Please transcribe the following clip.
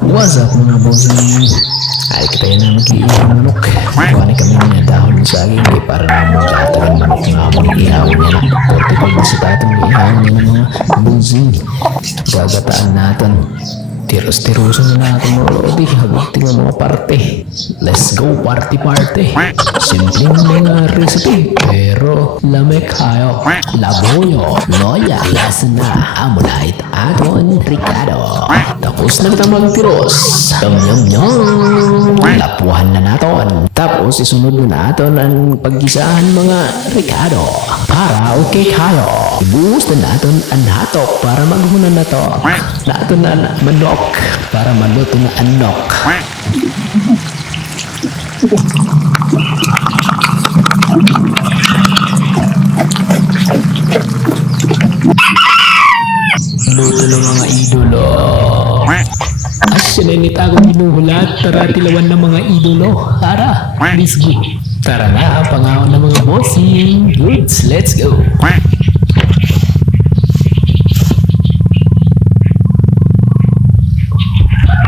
What's up mga bossing? Ay kita na mag-iihang manok. Kuhanin kami niya dahon sa saging para naman katagan manok nga mo ihawin niya na. Porte ko ba sa tatong ihawin niya ng mga bossing. Gagataan natin. Tiros-tiroso na natin mga lodi. Habuti nga mga parte. Let's go party party. Simpleng mga recipe. Pero lamig kayo. Laboyo. Loya. Lasa na. Amulait. Aton Ricardo. Tapos na kita magtiros. Yum yum yum. Lapuhan na natin. Tapos isunod na natin ang paggisahan mga Ricardo. Para okay kayo. Ibuhos na natin ang hatok para maghunan na to. Natin na manok para maluto na anok. Luto ng mga idolo. Asya na initago ginuhulat. Tara tilawan ng mga idolo. Tara, let's go. Tara na, pangaon ng mga bossing. Goods, let's go.